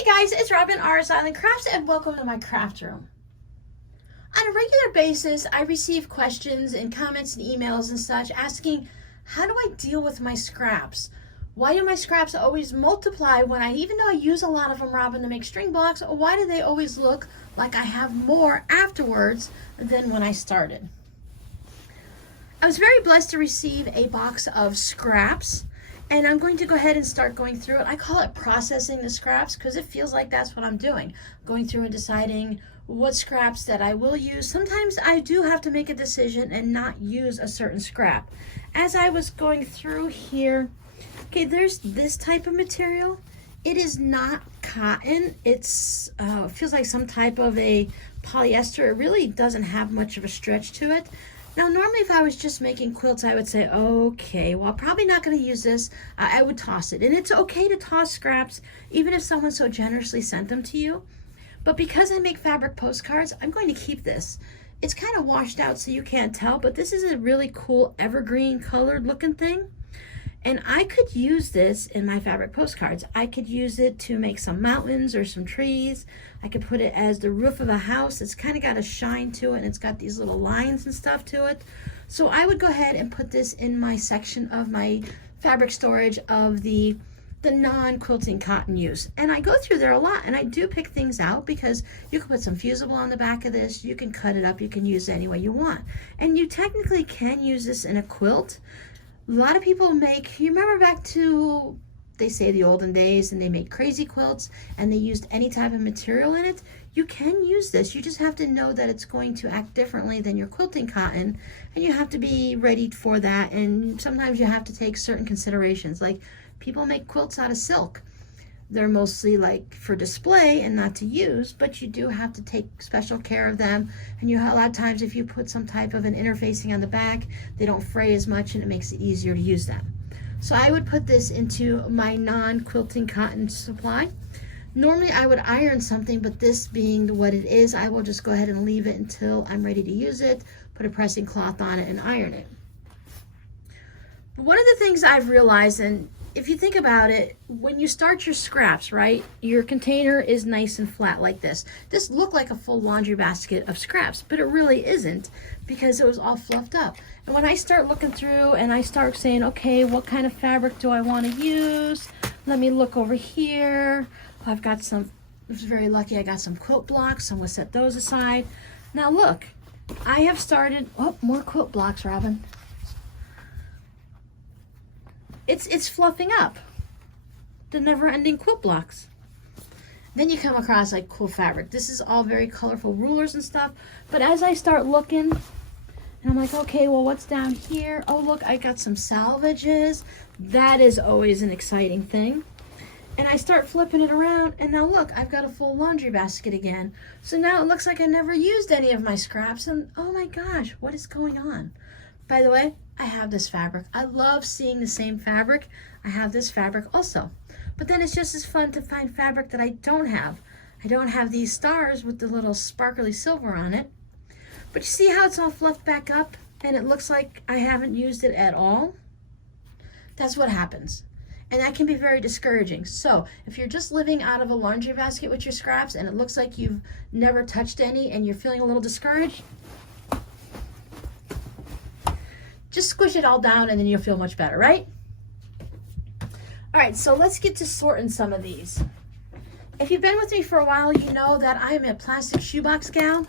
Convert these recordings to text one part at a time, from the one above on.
Hey guys, it's Robin R's Island Crafts and welcome to my craft room. On a regular basis, I receive questions and comments and emails and such asking, how do I deal with my scraps? Why do my scraps always multiply when even though I use a lot of them, Robin, to make string blocks, why do they always look like I have more afterwards than when I started? I was very blessed to receive a box of scraps. And I'm going to go ahead and start going through it. I call it processing the scraps because it feels like that's what I'm doing. Going through and deciding what scraps that I will use. Sometimes I do have to make a decision and not use a certain scrap. As I was going through here, okay, there's this type of material. It is not cotton. It's feels like some type of a polyester. It really doesn't have much of a stretch to it. Now, normally if I was just making quilts, I would say, okay, well, I'm probably not going to use this. I would toss it. And it's okay to toss scraps, even if someone so generously sent them to you. But because I make fabric postcards, I'm going to keep this. It's kind of washed out so you can't tell, but this is a really cool evergreen colored looking thing. And I could use this in my fabric postcards. I could use it to make some mountains or some trees. I could put it as the roof of a house. It's kind of got a shine to it, and it's got these little lines and stuff to it. So I would go ahead and put this in my section of my fabric storage of the non-quilting cotton use. And I go through there a lot, and I do pick things out because you can put some fusible on the back of this. You can cut it up. You can use it any way you want. And you technically can use this in a quilt. A lot of people make, you remember back to, they say the olden days, and they made crazy quilts and they used any type of material in it. You can use this. You just have to know that it's going to act differently than your quilting cotton, and you have to be ready for that. And sometimes you have to take certain considerations. Like people make quilts out of silk. They're mostly like for display and not to use, but you do have to take special care of them. And a lot of times if you put some type of an interfacing on the back, they don't fray as much and it makes it easier to use them. So I would put this into my non-quilting cotton supply. Normally I would iron something, but this being what it is, I will just go ahead and leave it until I'm ready to use it, put a pressing cloth on it and iron it. But one of the things I've realized, and if you think about it, when you start your scraps, right, your container is nice and flat like this. This looked like a full laundry basket of scraps, but it really isn't because it was all fluffed up. And when I start looking through and I start saying, okay, what kind of fabric do I want to use? Let me look over here. I've got some, I was very lucky, I got some quilt blocks, so I'm going to set those aside. Now look, I have started, oh, more quilt blocks, Robin. It's fluffing up the never-ending quilt blocks. Then you come across like cool fabric. This is all very colorful rulers and stuff. But as I start looking, and I'm like, okay, well, what's down here? Oh, look, I got some salvages. That is always an exciting thing. And I start flipping it around, and now look, I've got a full laundry basket again. So now it looks like I never used any of my scraps, and oh my gosh, what is going on? By the way, I have this fabric. I love seeing the same fabric. I have this fabric also. But then it's just as fun to find fabric that I don't have. I don't have these stars with the little sparkly silver on it. But you see how it's all fluffed back up and it looks like I haven't used it at all? That's what happens. And that can be very discouraging. So if you're just living out of a laundry basket with your scraps and it looks like you've never touched any and you're feeling a little discouraged, just squish it all down and then you'll feel much better, right? All right, so let's get to sorting some of these. If you've been with me for a while, you know that I am a plastic shoebox gal.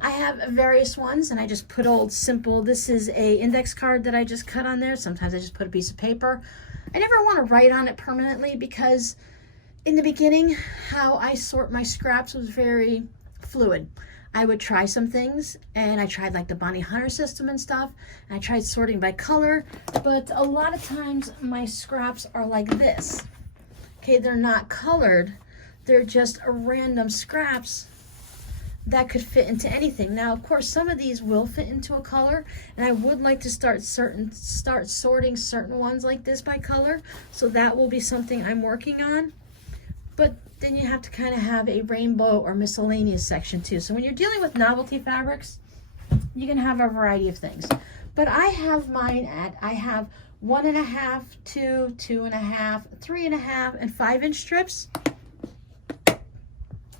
I have various ones and I just put old simple, this is a index card that I just cut on there. Sometimes I just put a piece of paper. I never want to write on it permanently because in the beginning, how I sort my scraps was very fluid. I would try some things, and I tried like the Bonnie Hunter system and stuff, and I tried sorting by color, but a lot of times my scraps are like this. Okay, they're not colored, they're just random scraps that could fit into anything. Now, of course, some of these will fit into a color, and I would like to start sorting certain ones like this by color, so that will be something I'm working on. But then you have to kind of have a rainbow or miscellaneous section too. So when you're dealing with novelty fabrics, you can have a variety of things. But I have mine at, I have 1.5, 2, 2.5, 3.5, and 5-inch strips.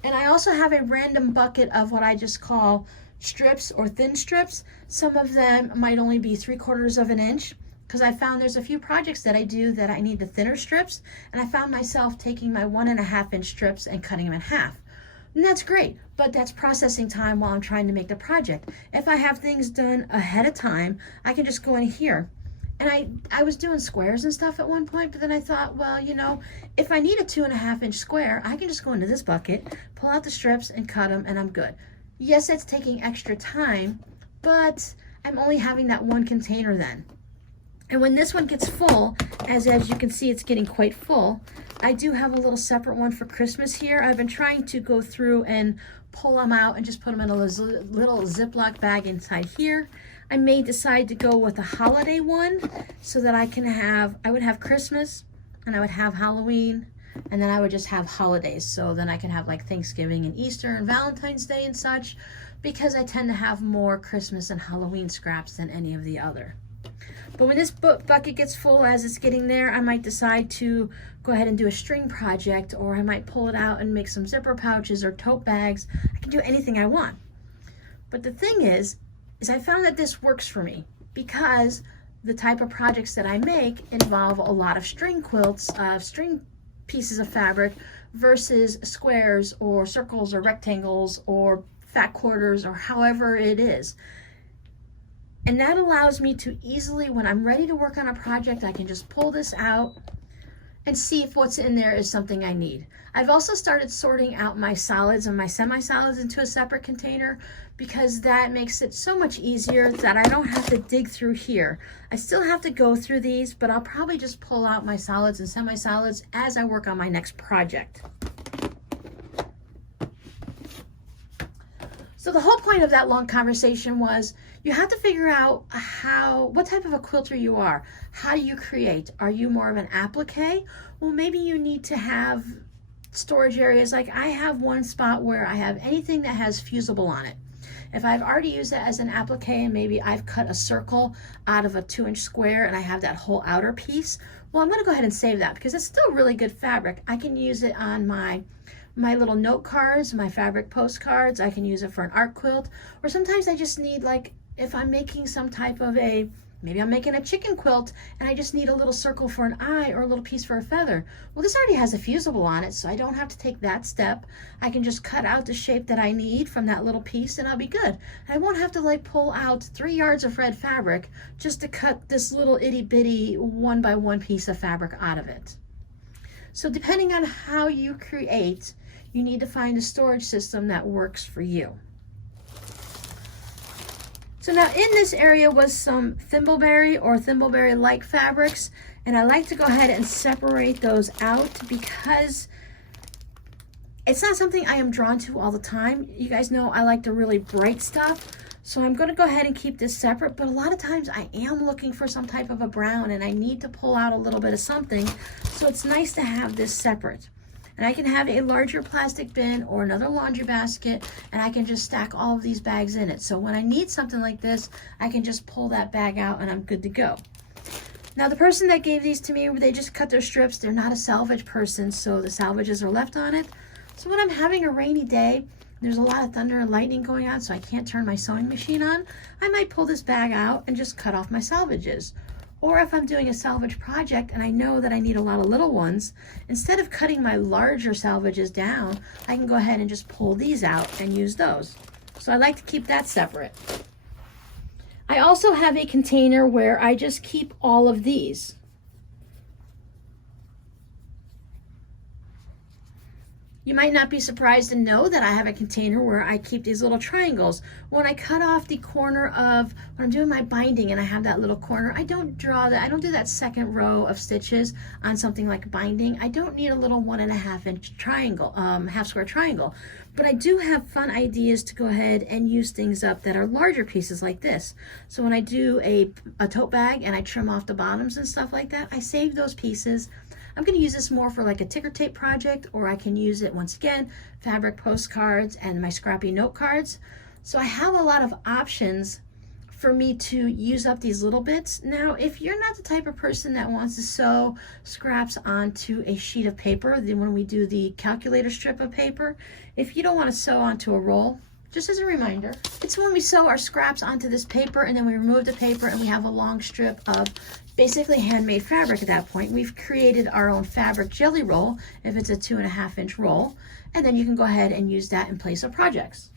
And I also have a random bucket of what I just call strips or thin strips. Some of them might only be 3/4 of an inch, because I found there's a few projects that I do that I need the thinner strips, and I found myself taking my 1.5 inch strips and cutting them in half. And that's great, but that's processing time while I'm trying to make the project. If I have things done ahead of time, I can just go in here. And I was doing squares and stuff at one point, but then I thought, well, you know, if I need a 2.5 inch square, I can just go into this bucket, pull out the strips and cut them, and I'm good. Yes, that's taking extra time, but I'm only having that one container then. And when this one gets full, as you can see, it's getting quite full, I do have a little separate one for Christmas here. I've been trying to go through and pull them out and just put them in a little Ziploc bag inside here. I may decide to go with a holiday one so that I would have Christmas and I would have Halloween, and then I would just have holidays. So then I can have like Thanksgiving and Easter and Valentine's Day and such, because I tend to have more Christmas and Halloween scraps than any of the other. But when this bucket gets full, as it's getting there, I might decide to go ahead and do a string project, or I might pull it out and make some zipper pouches or tote bags. I can do anything I want. But the thing is I found that this works for me, because the type of projects that I make involve a lot of string quilts, string pieces of fabric, versus squares or circles or rectangles or fat quarters or however it is. And that allows me to easily, when I'm ready to work on a project, I can just pull this out and see if what's in there is something I need. I've also started sorting out my solids and my semi-solids into a separate container, because that makes it so much easier that I don't have to dig through here. I still have to go through these, but I'll probably just pull out my solids and semi-solids as I work on my next project. So the whole point of that long conversation was, you have to figure out what type of a quilter you are. How do you create? Are you more of an applique? Well, maybe you need to have storage areas. Like I have one spot where I have anything that has fusible on it. If I've already used it as an applique, and maybe I've cut a circle out of a 2-inch square and I have that whole outer piece, well, I'm going to go ahead and save that, because it's still really good fabric. I can use it on my little note cards, my fabric postcards. I can use it for an art quilt, or sometimes I just need, like, if I'm making some type of maybe I'm making a chicken quilt and I just need a little circle for an eye or a little piece for a feather. Well, this already has a fusible on it, so I don't have to take that step. I can just cut out the shape that I need from that little piece and I'll be good. I won't have to like pull out 3 yards of red fabric just to cut this little itty bitty 1x1 piece of fabric out of it. So depending on how you create, you need to find a storage system that works for you. So now in this area was some thimbleberry or thimbleberry-like fabrics, and I like to go ahead and separate those out because it's not something I am drawn to all the time. You guys know I like the really bright stuff, so I'm going to go ahead and keep this separate, but a lot of times I am looking for some type of a brown and I need to pull out a little bit of something, so it's nice to have this separate. And I can have a larger plastic bin or another laundry basket, and I can just stack all of these bags in it. So when I need something like this, I can just pull that bag out and I'm good to go. Now the person that gave these to me, they just cut their strips. They're not a salvage person, so the salvages are left on it. So when I'm having a rainy day, there's a lot of thunder and lightning going on, so I can't turn my sewing machine on, I might pull this bag out and just cut off my salvages. Or if I'm doing a salvage project and I know that I need a lot of little ones, instead of cutting my larger salvages down, I can go ahead and just pull these out and use those. So I like to keep that separate. I also have a container where I just keep all of these. You might not be surprised to know that I have a container where I keep these little triangles. When I cut off the corner of, when I'm doing my binding and I have that little corner, I don't draw that, I don't do that second row of stitches on something like binding. I don't need a little 1.5 inch triangle, half square triangle. But I do have fun ideas to go ahead and use things up that are larger pieces like this. So when I do a tote bag and I trim off the bottoms and stuff like that, I save those pieces. I'm going to use this more for like a ticker tape project, or I can use it once again, fabric postcards and my scrappy note cards. So I have a lot of options for me to use up these little bits. Now, if you're not the type of person that wants to sew scraps onto a sheet of paper, then when we do the calculator strip of paper, if you don't want to sew onto a roll, just as a reminder, it's when we sew our scraps onto this paper and then we remove the paper and we have a long strip of basically handmade fabric at that point. We've created our own fabric jelly roll if it's a 2.5-inch roll, and then you can go ahead and use that in place of projects.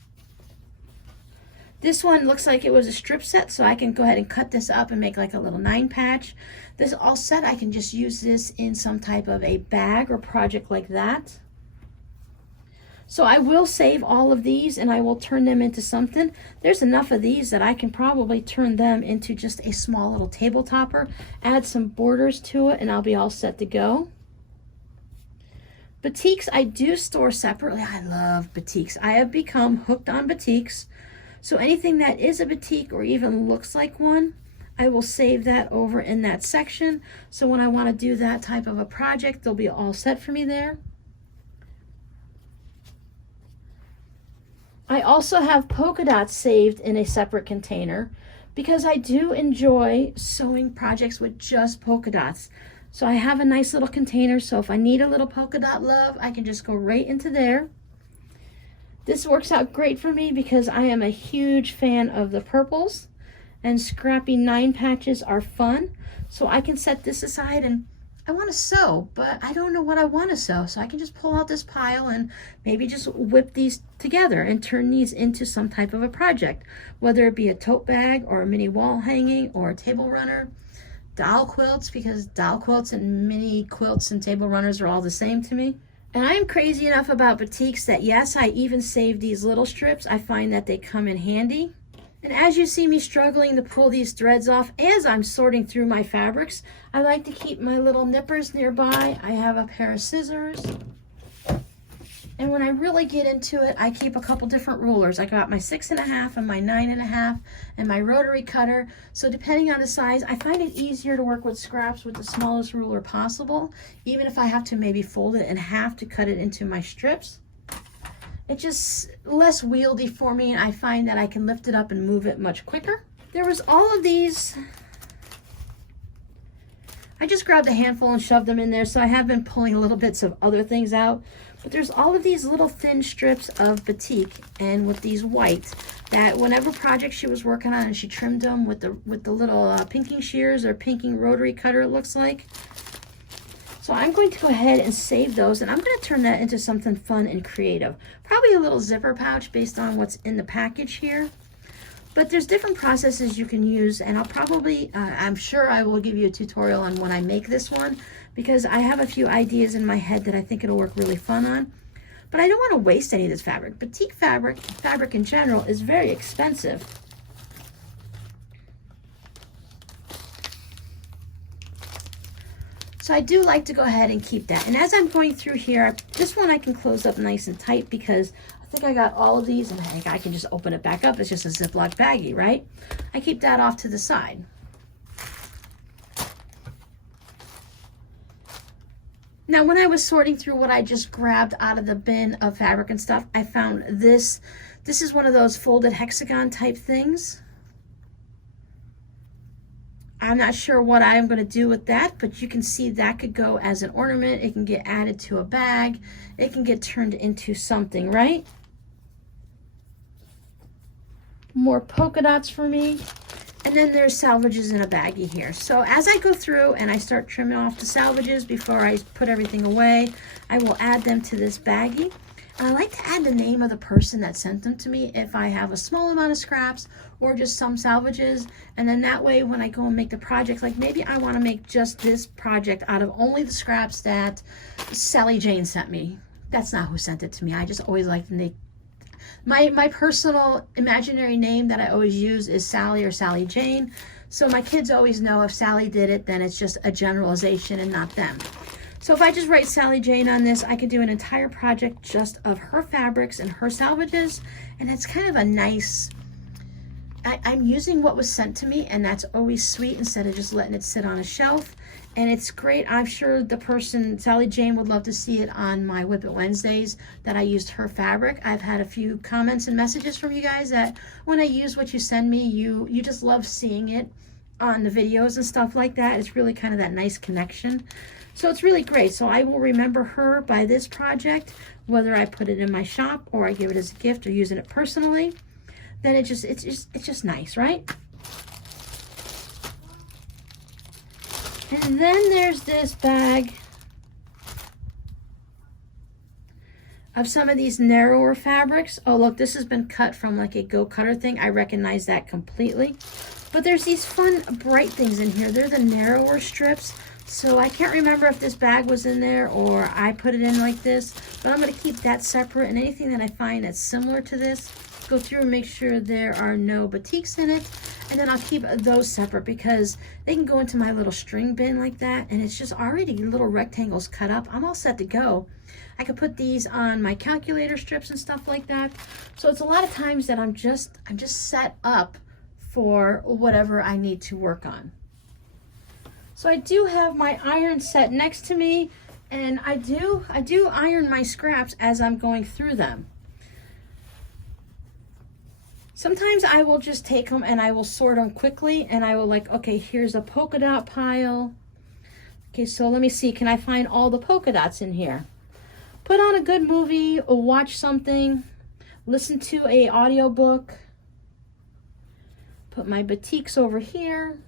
This one looks like it was a strip set, so I can go ahead and cut this up and make like a little 9 patch. This all set, I can just use this in some type of a bag or project like that. So I will save all of these and I will turn them into something. There's enough of these that I can probably turn them into just a small little table topper, add some borders to it, and I'll be all set to go. Batiks I do store separately. I love batiks. I have become hooked on batiks. So anything that is a batik or even looks like one, I will save that over in that section. So when I want to do that type of a project, they'll be all set for me there. I also have polka dots saved in a separate container because I do enjoy sewing projects with just polka dots. So I have a nice little container, so if I need a little polka dot love, I can just go right into there. This works out great for me because I am a huge fan of the purples, and scrappy 9 patches are fun. So I can set this aside and I want to sew, but I don't know what I want to sew. So I can just pull out this pile and maybe just whip these together and turn these into some type of a project, whether it be a tote bag or a mini wall hanging or a table runner. Doll quilts, because doll quilts and mini quilts and table runners are all the same to me. And I am crazy enough about batiks that yes, I even save these little strips. I find that they come in handy. And as you see me struggling to pull these threads off as I'm sorting through my fabrics, I like to keep my little nippers nearby. I have a pair of scissors. And when I really get into it, I keep a couple different rulers. I got my 6.5 and my 9.5 and my rotary cutter. So depending on the size, I find it easier to work with scraps with the smallest ruler possible, even if I have to maybe fold it in half to cut it into my strips. It's just less wieldy for me, and I find that I can lift it up and move it much quicker. There was all of these. I just grabbed a handful and shoved them in there, so I have been pulling little bits of other things out. But there's all of these little thin strips of batik, and with these white, that whenever project she was working on and she trimmed them with the little pinking shears or pinking rotary cutter, it looks like. So I'm going to go ahead and save those, and I'm going to turn that into something fun and creative. Probably a little zipper pouch based on what's in the package here. But there's different processes you can use, and I'll probably, I'm sure I will give you a tutorial on when I make this one, because I have a few ideas in my head that I think it'll work really fun on. But I don't want to waste any of this fabric. Batik fabric in general, is very expensive. So I do like to go ahead and keep that. And as I'm going through here, this one I can close up nice and tight because I think I got all of these, and I can just open it back up. It's just a Ziploc baggie, right? I keep that off to the side. Now, when I was sorting through what I just grabbed out of the bin of fabric and stuff, I found this. This is one of those folded hexagon type things. I'm not sure what I'm going to do with that, but you can see that could go as an ornament. It can get added to a bag. It can get turned into something, right? More polka dots for me. And then there's salvages in a baggie here. So as I go through and I start trimming off the salvages before I put everything away, I will add them to this baggie. And I like to add the name of the person that sent them to me if I have a small amount of scraps or just some salvages. And then that way when I go and make the project, like maybe I want to make just this project out of only the scraps that Sally Jane sent me. That's not who sent it to me. I just always like to make my personal imaginary name that I always use is Sally or Sally Jane. So my kids always know if Sally did it, then it's just a generalization and not them. So if I just write Sally Jane on this, I could do an entire project just of her fabrics and her salvages. And it's kind of a nice, I'm using what was sent to me, and that's always sweet instead of just letting it sit on a shelf. And it's great. I'm sure the person, Sally Jane, would love to see it on my Whip It Wednesdays that I used her fabric. I've had a few comments and messages from you guys that when I use what you send me, you just love seeing it on the videos and stuff like that. It's really kind of that nice connection. So it's really great. So I will remember her by this project, whether I put it in my shop or I give it as a gift or using it personally. Then it's just nice, right? And then there's this bag of some of these narrower fabrics. Oh, look, this has been cut from like a Go Cutter thing. I recognize that completely. But there's these fun, bright things in here. They're the narrower strips. So I can't remember if this bag was in there or I put it in like this. But I'm going to keep that separate. And anything that I find that's similar to this, go through and make sure there are no batiks in it. And then I'll keep those separate because they can go into my little string bin like that. And it's just already little rectangles cut up. I'm all set to go. I could put these on my calculator strips and stuff like that. So it's a lot of times that I'm just set up for whatever I need to work on. So I do have my iron set next to me, and I do iron my scraps as I'm going through them. Sometimes I will just take them and I will sort them quickly, and I will like, okay, here's a polka dot pile. Okay, so let me see, can I find all the polka dots in here? Put on a good movie or watch something, listen to a audiobook. Put my batiks over here.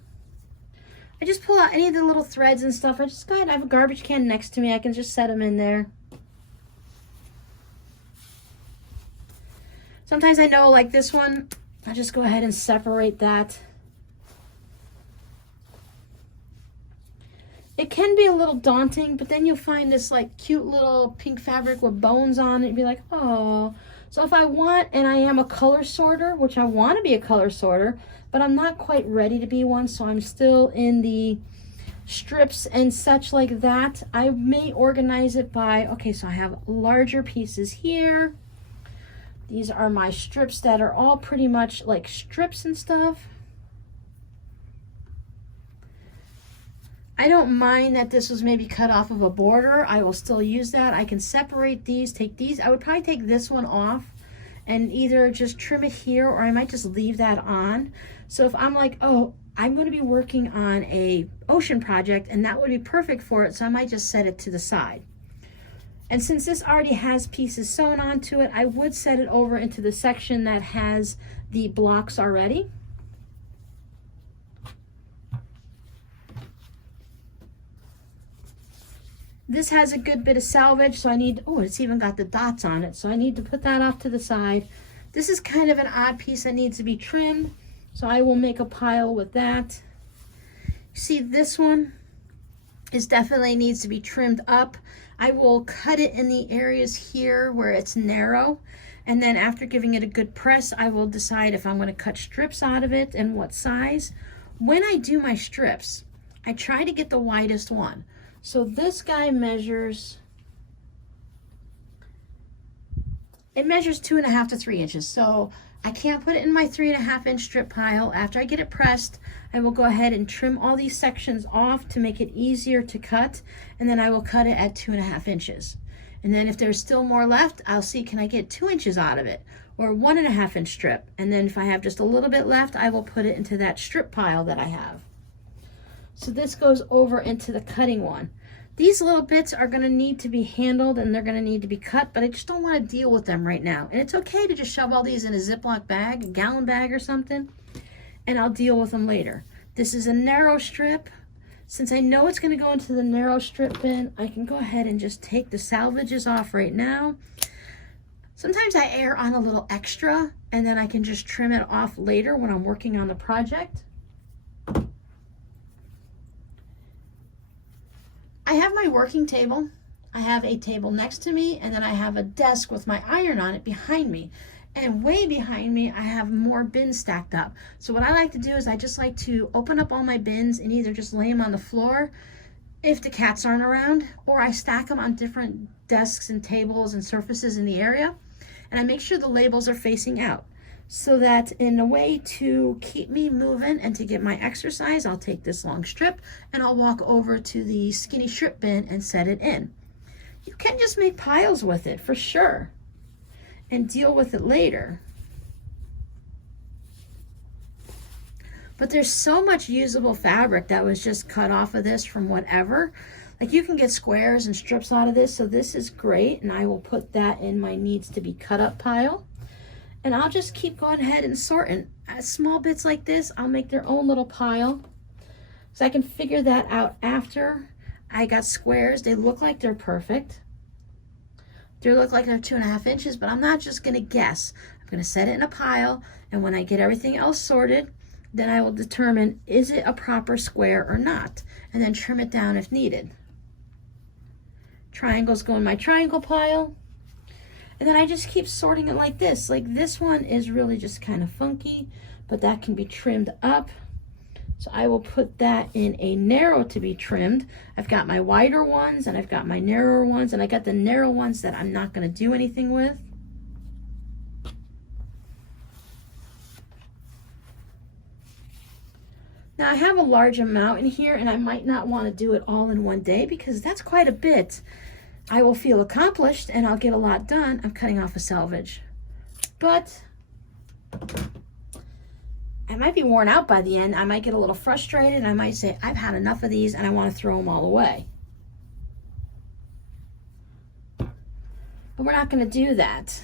I just pull out any of the little threads and stuff. I have a garbage can next to me. I can just set them in there. Sometimes I know like this one, I just go ahead and separate that. It can be a little daunting, but then you'll find this like cute little pink fabric with bones on it. You'd be like, oh. So if I want, and I am a color sorter, which I want to be a color sorter, but I'm not quite ready to be one, so I'm still in the strips and such like that. I may organize it by, okay, so I have larger pieces here. These are my strips that are all pretty much like strips and stuff. I don't mind that this was maybe cut off of a border. I will still use that. I can separate these, take these. I would probably take this one off and either just trim it here or I might just leave that on. So if I'm like, oh, I'm going to be working on a ocean project and that would be perfect for it, so I might just set it to the side. And since this already has pieces sewn onto it, I would set it over into the section that has the blocks already. This has a good bit of salvage, so I need, oh, it's even got the dots on it, so I need to put that off to the side. This is kind of an odd piece that needs to be trimmed, so I will make a pile with that. You see, this one is definitely needs to be trimmed up. I will cut it in the areas here where it's narrow, and then after giving it a good press, I will decide if I'm going to cut strips out of it and what size. When I do my strips, I try to get the widest one. So this guy measures, it measures 2.5 to 3 inches. So I can't put it in my 3.5 inch strip pile. After I get it pressed, I will go ahead and trim all these sections off to make it easier to cut. And then I will cut it at 2.5 inches. And then if there's still more left, I'll see, can I get 2 inches out of it or 1.5 inch strip? And then if I have just a little bit left, I will put it into that strip pile that I have. So this goes over into the cutting one. These little bits are going to need to be handled and they're going to need to be cut, but I just don't want to deal with them right now. And it's okay to just shove all these in a Ziploc bag, a gallon bag or something, and I'll deal with them later. This is a narrow strip. Since I know it's going to go into the narrow strip bin, I can go ahead and just take the salvages off right now. Sometimes I err on a little extra and then I can just trim it off later when I'm working on the project. I have my working table. I have a table next to me, and then I have a desk with my iron on it behind me. And way behind me, I have more bins stacked up. So what I like to do is I just like to open up all my bins and either just lay them on the floor if the cats aren't around, or I stack them on different desks and tables and surfaces in the area. And I make sure the labels are facing out. so that in a way to keep me moving and to get my exercise, I'll take this long strip and I'll walk over to the skinny strip bin and set it in. You can just make piles with it for sure and deal with it later. But there's so much usable fabric that was just cut off of this from whatever. Like you can get squares and strips out of this, so this is great, and I will put that in my needs to be cut up pile. And I'll just keep going ahead and sorting. Small bits like this, I'll make their own little pile. So I can figure that out after. I got squares, they look like they're perfect. They look like they're 2.5 inches, but I'm not just gonna guess. I'm gonna set it in a pile, and when I get everything else sorted, then I will determine, is it a proper square or not? And then trim it down if needed. Triangles go in my triangle pile. And then I just keep sorting it like this. Like this one is really just kind of funky, but that can be trimmed up. So I will put that in a narrow to be trimmed. I've got my wider ones and I've got my narrower ones, and I got the narrow ones that I'm not going to do anything with. Now I have a large amount in here, and I might not want to do it all in one day because that's quite a bit. I will feel accomplished and I'll get a lot done. I'm cutting off a selvage, but I might be worn out by the end. I might get a little frustrated and I might say, I've had enough of these and I want to throw them all away. But we're not going to do that.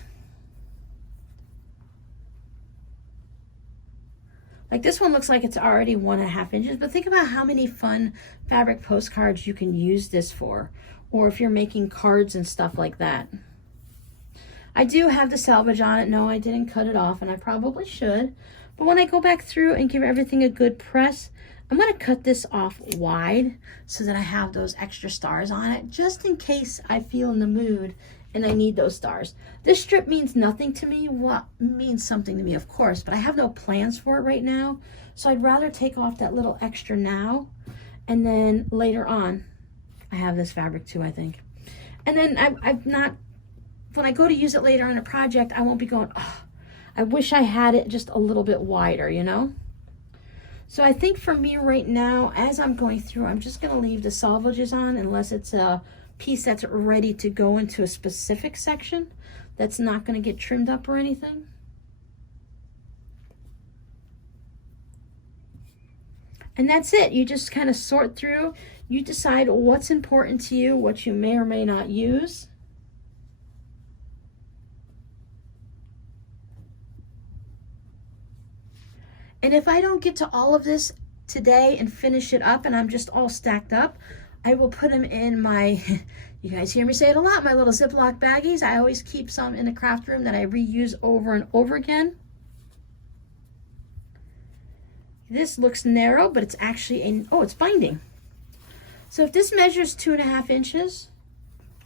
Like this one looks like it's already 1.5 inches, but think about how many fun fabric postcards you can use this for, or if you're making cards and stuff like that. I do have the selvage on it. No, I didn't cut it off, and I probably should. But when I go back through and give everything a good press, I'm going to cut this off wide so that I have those extra stars on it, just in case I feel in the mood and I need those stars. This strip means nothing to me. Well, means something to me, of course, but I have no plans for it right now. So I'd rather take off that little extra now, and then later on, I have this fabric too, I think. And then I'm not, when I go to use it later on a project, I won't be going, oh, I wish I had it just a little bit wider, you know? So I think for me right now, as I'm going through, I'm just gonna leave the selvages on unless it's a piece that's ready to go into a specific section that's not gonna get trimmed up or anything. And that's it. You just kind of sort through. You decide what's important to you, what you may or may not use. And if I don't get to all of this today and finish it up and I'm just all stacked up, I will put them in my, you guys hear me say it a lot, my little Ziploc baggies. I always keep some in the craft room that I reuse over and over again. This looks narrow, but it's actually oh, it's binding. So if this measures 2.5 inches,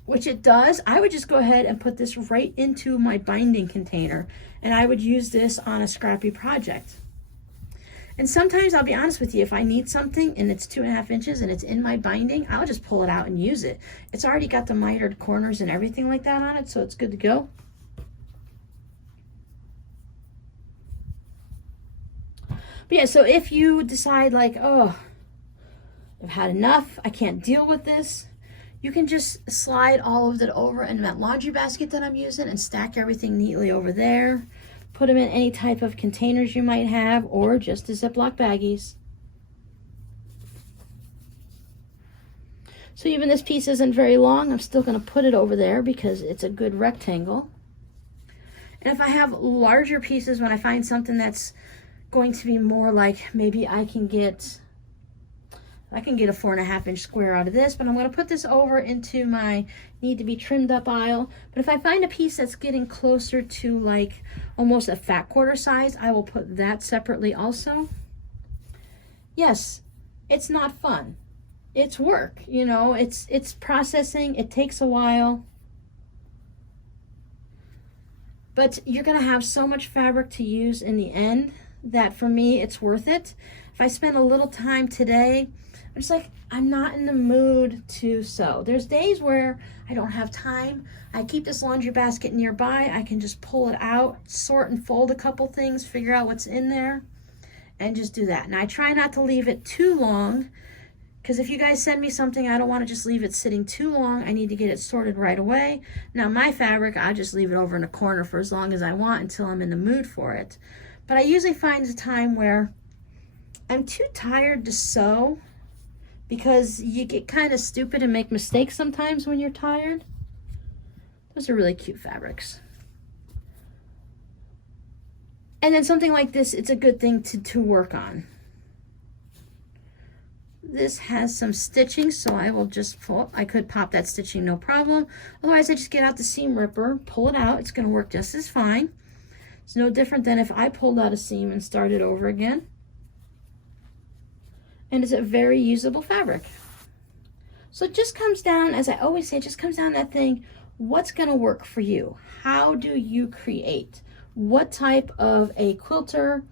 which it does, I would just go ahead and put this right into my binding container, and I would use this on a scrappy project. And sometimes, I'll be honest with you, if I need something and it's 2.5 inches and it's in my binding, I'll just pull it out and use it. It's already got the mitered corners and everything like that on it, so it's good to go. But yeah, so if you decide like, oh, I've had enough, I can't deal with this, you can just slide all of it over in that laundry basket that I'm using and stack everything neatly over there. Put them in any type of containers you might have, or just the Ziploc baggies. So even this piece isn't very long, I'm still going to put it over there because it's a good rectangle. And if I have larger pieces, when I find something that's going to be more like, maybe I can get a 4.5 inch square out of this, but I'm going to put this over into my need to be trimmed up aisle. But if I find a piece that's getting closer to like almost a fat quarter size, I will put that separately also. Yes, it's not fun. It's work, you know, it's processing, it takes a while. But you're going to have so much fabric to use in the end that for me, it's worth it. If I spend a little time today It's like I'm not in the mood to sew. There's days where I don't have time. I keep this laundry basket nearby. I can just pull it out, sort and fold a couple things, figure out what's in there, and just do that. And I try not to leave it too long, because if you guys send me something, I don't want to just leave it sitting too long. I need to get it sorted right away. Now my fabric, I just leave it over in a corner for as long as I want until I'm in the mood for it. But I usually find a time where I'm too tired to sew, because you get kind of stupid and make mistakes sometimes when you're tired. Those are really cute fabrics. And then something like this, it's a good thing to work on. This has some stitching, so I will just pull, I could pop that stitching, no problem. Otherwise, I just get out the seam ripper, pull it out. It's gonna work just as fine. It's no different than if I pulled out a seam and started over again. And it's a very usable fabric. So it just comes down, as I always say, it just comes down to that thing, what's gonna work for you? How do you create? What type of a quilter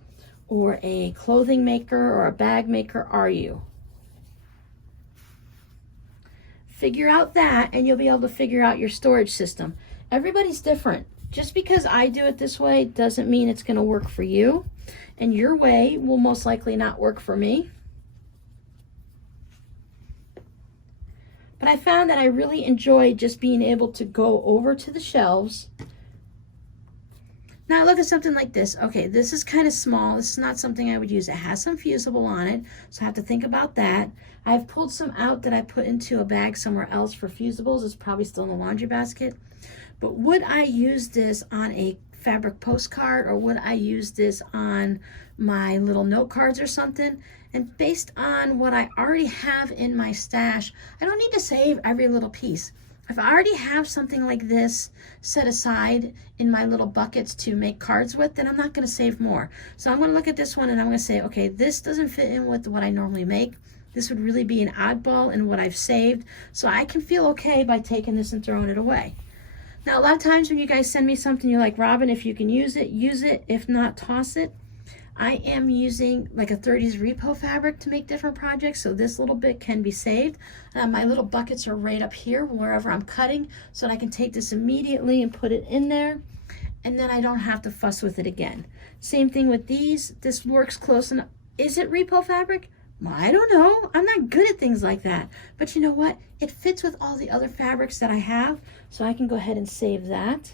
or a clothing maker or a bag maker are you? Figure out that, and you'll be able to figure out your storage system. Everybody's different. Just because I do it this way doesn't mean it's gonna work for you, and your way will most likely not work for me. But I found that I really enjoy just being able to go over to the shelves. Now look at something like this. Okay, this is kind of small. This is not something I would use. It has some fusible on it, so I have to think about that. I've pulled some out that I put into a bag somewhere else for fusibles. It's probably still in the laundry basket. But would I use this on a fabric postcard, or would I use this on my little note cards or something? And based on what I already have in my stash, I don't need to save every little piece. If I already have something like this set aside in my little buckets to make cards with, then I'm not going to save more. So I'm going to look at this one and I'm going to say, okay, this doesn't fit in with what I normally make. This would really be an oddball in what I've saved. So I can feel okay by taking this and throwing it away. Now, a lot of times when you guys send me something, you're like, Robin, if you can use it, use it. If not, toss it. I am using like a 30s repo fabric to make different projects, so this little bit can be saved. My little buckets are right up here wherever I'm cutting, so that I can take this immediately and put it in there, and then I don't have to fuss with it again. Same thing with these. This works close enough. Is it repo fabric? Well, I don't know. I'm not good at things like that. But you know what? It fits with all the other fabrics that I have, so I can go ahead and save that.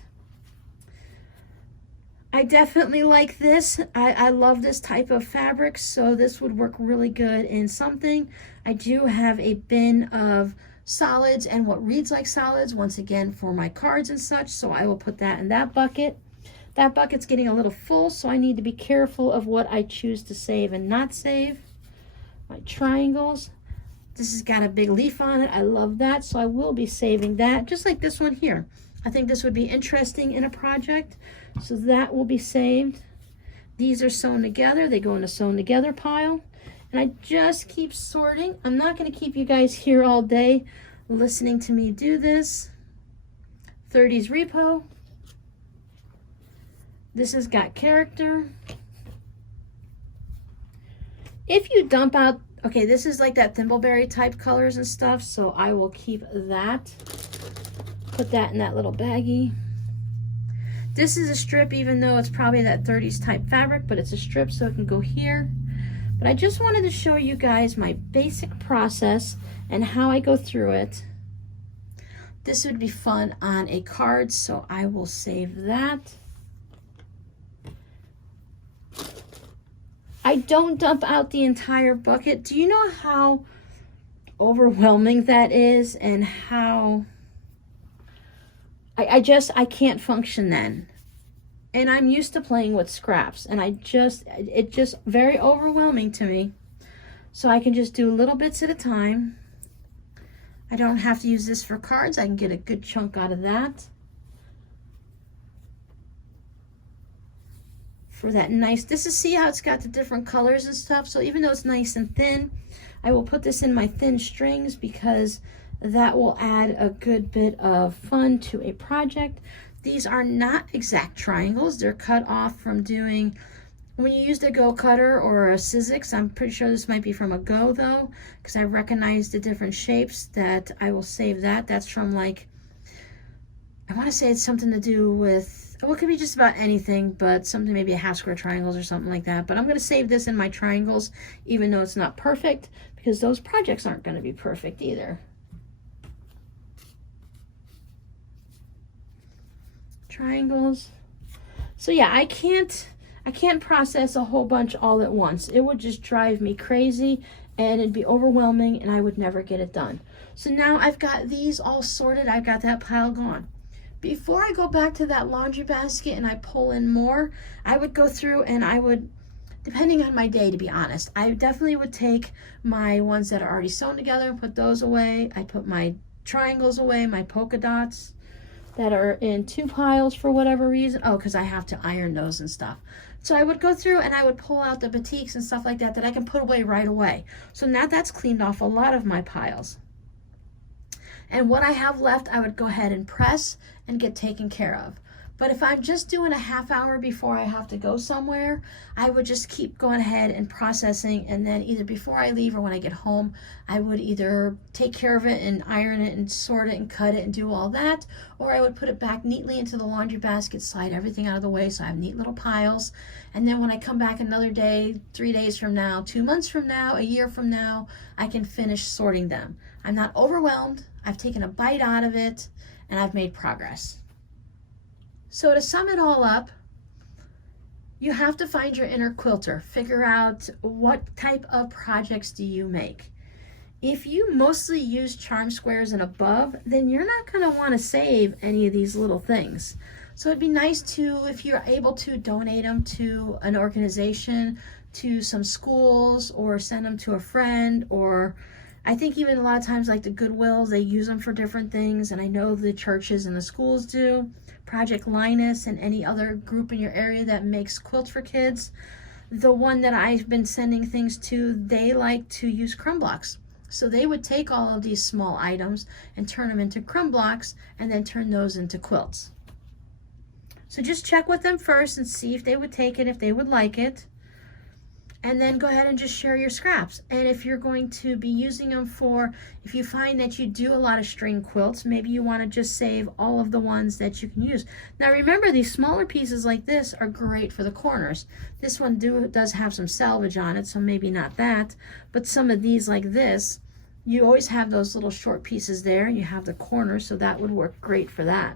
I definitely like this. I love this type of fabric, so this would work really good in something. I do have a bin of solids and what reads like solids, once again, for my cards and such, so I will put that in that bucket. That bucket's getting a little full, so I need to be careful of what I choose to save and not save. My triangles. This has got a big leaf on it. I love that, so I will be saving that, just like this one here. I think this would be interesting in a project, so that will be saved. These are sewn together. They go in a sewn together pile. And I just keep sorting. I'm not going to keep you guys here all day listening to me do this. 30s repo. This has got character. If you dump out, okay, this is like that thimbleberry type colors and stuff, so I will keep that. Put that in that little baggie. This is a strip, even though it's probably that 30s type fabric, but it's a strip, so it can go here. But I just wanted to show you guys my basic process and how I go through it. This would be fun on a card, so I will save that. I don't dump out the entire bucket. Do you know how overwhelming that is, and how I can't function then? And I'm used to playing with scraps, and it's just very overwhelming to me. So I can just do little bits at a time. I don't have to use this for cards. I can get a good chunk out of that. For that nice, see how it's got the different colors and stuff? So even though it's nice and thin, I will put this in my thin strings because that will add a good bit of fun to a project. These are not exact triangles. They're cut off from doing When you use the Go Cutter or a Sizzix, I'm pretty sure this might be from a Go though, because I recognize the different shapes, that I will save that. That's from, like, I want to say it's something to do with, well, it could be just about anything, but something, maybe a half square triangles or something like that. But I'm going to save this in my triangles, even though it's not perfect, because those projects aren't going to be perfect either. Triangles. So yeah, I can't process a whole bunch all at once. It would just drive me crazy and it'd be overwhelming and I would never get it done. So now I've got these all sorted. I've got that pile gone. Before I go back to that laundry basket and I pull in more, I would go through and I would, depending on my day, to be honest, I definitely would take my ones that are already sewn together and put those away. I put my triangles away, my polka dots that are in 2 piles for whatever reason. Oh, because I have to iron those and stuff. So I would go through and I would pull out the batiks and stuff like that that I can put away right away. So now that's cleaned off a lot of my piles. And what I have left, I would go ahead and press and get taken care of. But if I'm just doing a half hour before I have to go somewhere, I would just keep going ahead and processing, and then either before I leave or when I get home, I would either take care of it and iron it and sort it and cut it and do all that, or I would put it back neatly into the laundry basket, slide everything out of the way so I have neat little piles. And then when I come back another day, 3 days from now, 2 months from now, a year from now, I can finish sorting them. I'm not overwhelmed, I've taken a bite out of it, and I've made progress. So to sum it all up, you have to find your inner quilter. Figure out what type of projects do you make. If you mostly use charm squares and above, then you're not going to want to save any of these little things. So it'd be nice to, if you're able to, donate them to an organization, to some schools, or send them to a friend, or I think even a lot of times like the Goodwills, they use them for different things, and I know the churches and the schools do. Project Linus and any other group in your area that makes quilts for kids. The one that I've been sending things to, they like to use crumb blocks. So they would take all of these small items and turn them into crumb blocks and then turn those into quilts. So just check with them first and see if they would take it, if they would like it. And then go ahead and just share your scraps. And if you're going to be using them for, if you find that you do a lot of string quilts, maybe you want to just save all of the ones that you can use. Now remember, these smaller pieces like this are great for the corners. This one does have some selvage on it, so maybe not that. But some of these like this, you always have those little short pieces there, and you have the corners, so that would work great for that.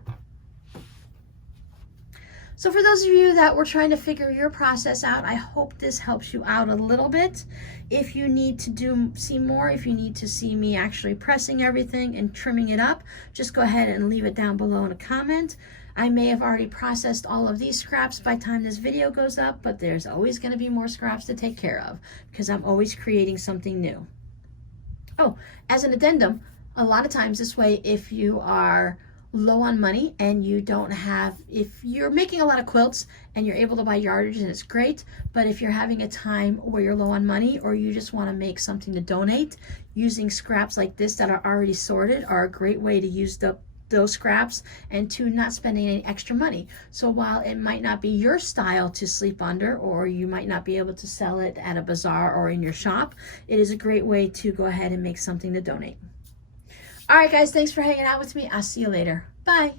So for those of you that were trying to figure your process out, I hope this helps you out a little bit. If you need to see more, if you need to see me actually pressing everything and trimming it up, just go ahead and leave it down below in a comment. I may have already processed all of these scraps by the time this video goes up, but there's always going to be more scraps to take care of because I'm always creating something new. Oh, as an addendum, a lot of times this way, if you are low on money and you don't have, if you're making a lot of quilts and you're able to buy yardage, and it's great, but if you're having a time where you're low on money or you just want to make something to donate, using scraps like this that are already sorted are a great way to use those scraps and to not spending any extra money. So while it might not be your style to sleep under, or you might not be able to sell it at a bazaar or in your shop, it is a great way to go ahead and make something to donate. All right, guys, thanks for hanging out with me. I'll see you later. Bye.